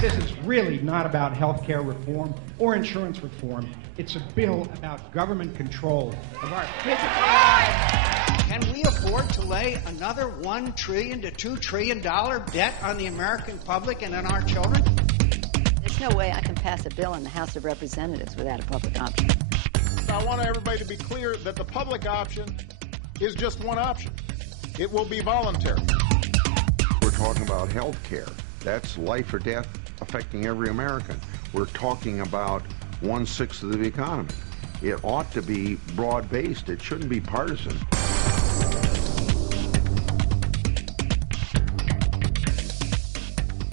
This is really not about health care reform or insurance reform. It's a bill about government control of our physical lives. Can we afford to lay another $1 trillion to $2 trillion debt on the American public and on our children? There's no way I can pass a bill in the House of Representatives without a public option. I want everybody to be clear that the public option is just one option. It will be voluntary. We're talking about health care. That's life or death affecting every American. We're talking about 1/6 of the economy. It ought to be broad-based. It shouldn't be partisan.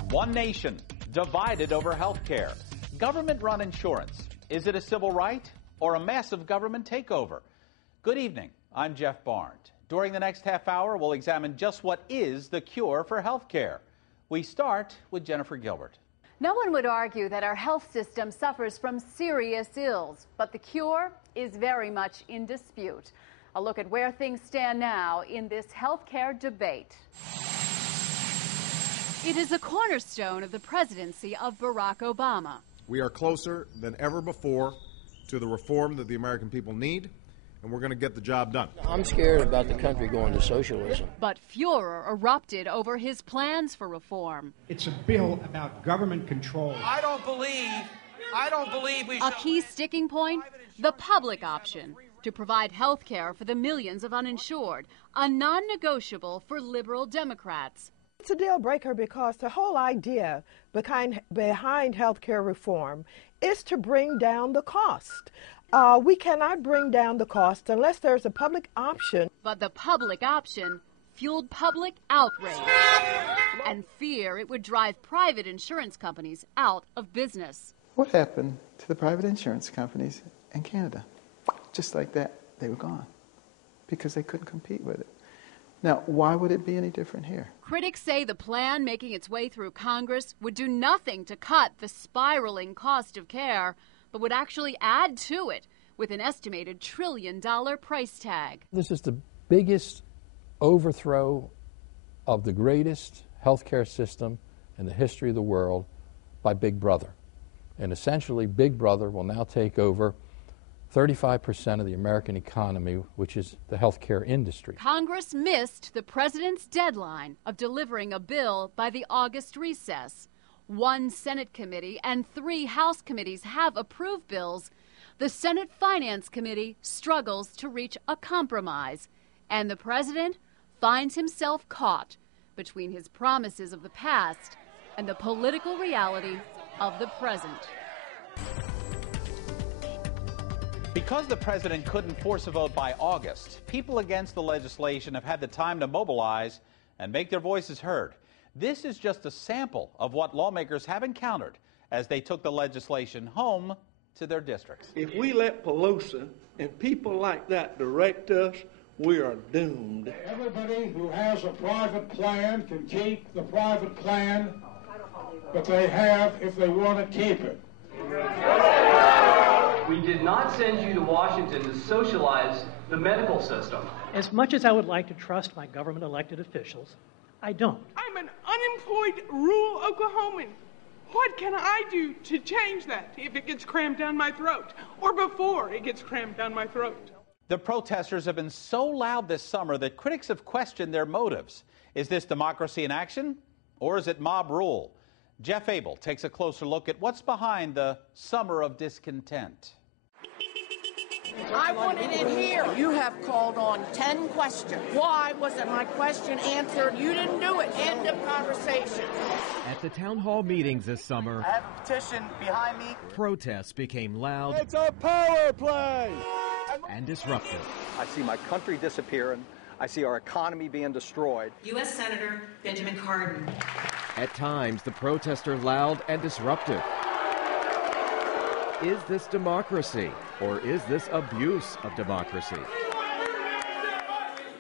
One nation divided over health care. Government-run insurance. Is it a civil right or a massive government takeover? Good evening. I'm Jeff Barnes. During the next half hour, we'll examine just what is the cure for health care. We start with Jennifer Gilbert. No one would argue that our health system suffers from serious ills, but the cure is very much in dispute. A look at where things stand now in this health care debate. It is a cornerstone of the presidency of Barack Obama. We are closer than ever before to the reform that the American people need, and we're going to get the job done. I'm scared about the country going to socialism. But furor erupted over his plans for reform. It's a bill about government control. I don't believe we A key sticking point, the public option to provide health care for the millions of uninsured, a non-negotiable for liberal Democrats. It's a deal breaker because the whole idea behind health care reform is to bring down the cost. We cannot bring down the cost unless there's a public option. But the public option fueled public outrage and fear it would drive private insurance companies out of business. What happened to the private insurance companies in Canada? Just like that, they were gone because they couldn't compete with it. Now, why would it be any different here? Critics say the plan making its way through Congress would do nothing to cut the spiraling cost of care, but would actually add to it with an estimated $1 trillion price tag. This is the biggest overthrow of the greatest healthcare system in the history of the world by Big Brother. And essentially, Big Brother will now take over 35% of the American economy, which is the healthcare industry. Congress missed the president's deadline of delivering a bill by the August recess. 1 Senate committee and 3 House committees have approved bills. The Senate Finance Committee struggles to reach a compromise, and the president finds himself caught between his promises of the past and the political reality of the present. Because the president couldn't force a vote by August, people against the legislation have had the time to mobilize and make their voices heard. This is just a sample of what lawmakers have encountered as they took the legislation home to their districts. If we let Pelosi and people like that direct us, we are doomed. Everybody who has a private plan can keep the private plan that they have if they want to keep it. We did not send you to Washington to socialize the medical system. As much as I would like to trust my government elected officials, I don't. I'm an unemployed rural Oklahoman. What can I do to change that if it gets crammed down my throat or before it gets crammed down my throat? The protesters have been so loud this summer that critics have questioned their motives. Is this democracy in action or is it mob rule? Jeff Abel takes a closer look at what's behind the summer of discontent. I want it in here. You have called on 10 questions. Why wasn't my question answered? You didn't do it. End of conversation. At the town hall meetings this summer, I have a petition behind me. Protests became loud. It's a power play! And disruptive. I see my country disappearing. I see our economy being destroyed. U.S. Senator Benjamin Cardin. At times, the protests are loud and disruptive. Is this democracy, or is this abuse of democracy?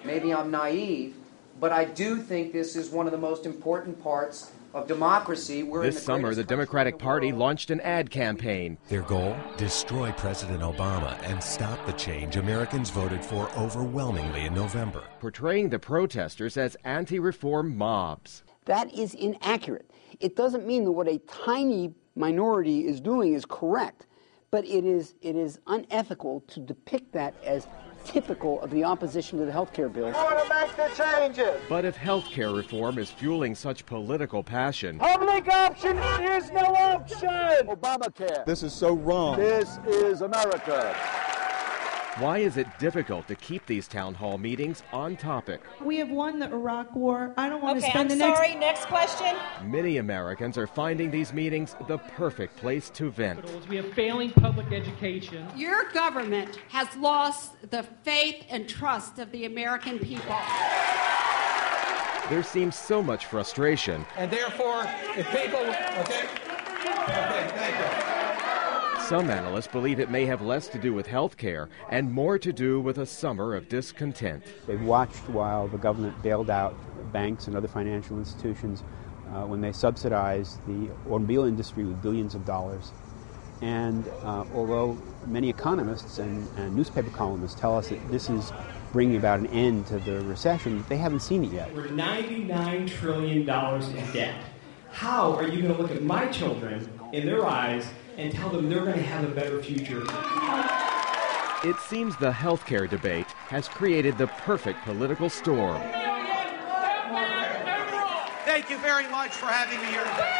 Maybe I'm naive, but I do think this is one of the most important parts of democracy. This summer, the Democratic Party launched an ad campaign. Their goal? Destroy President Obama and stop the change Americans voted for overwhelmingly in November. Portraying the protesters as anti-reform mobs. That is inaccurate. It doesn't mean that what a tiny minority is doing is correct, but it is unethical to depict that as typical of the opposition to the health care bill. We want to make the changes. But if health care reform is fueling such political passion, Public option is no option. Obamacare. This is so wrong. This is America. why is it difficult to keep these town hall meetings on topic? We have won the Iraq War. I don't want to Okay, spend I'm the next... sorry, next question. Many Americans are finding these meetings the perfect place to vent. We have failing public education. Your government has lost the faith and trust of the American people. There seems so much frustration. And therefore, if people, okay, thank you. Some analysts believe it may have less to do with health care and more to do with a summer of discontent. They've watched while the government bailed out banks and other financial institutions when they subsidized the automobile industry with billions of dollars. And although many economists and newspaper columnists tell us that this is bringing about an end to the recession, they haven't seen it yet. We're $99 trillion in debt. How are you going to look at my children in their eyes and tell them they're going to have a better future? It seems the healthcare debate has created the perfect political storm. Thank you very much for having me here today.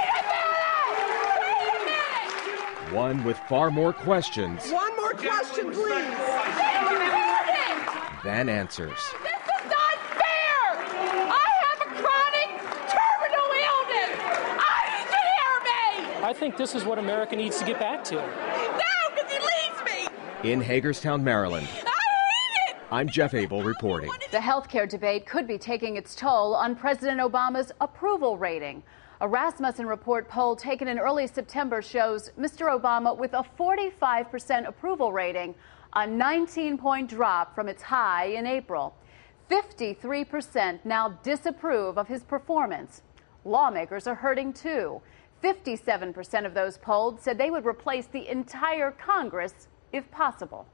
One with far more questions One more question, please. than answers. This is not fair! I have a chronic terminal illness! I need to hear me! I think this is what America needs to get back to. No, because he leaves me! In Hagerstown, Maryland, I'm Jeff Abel reporting. The healthcare debate could be taking its toll on President Obama's approval rating. A Rasmussen report poll taken in early September shows Mr. Obama with a 45% approval rating, a 19-point drop from its high in April. 53% now disapprove of his performance. Lawmakers are hurting too. 57% of those polled said they would replace the entire Congress if possible.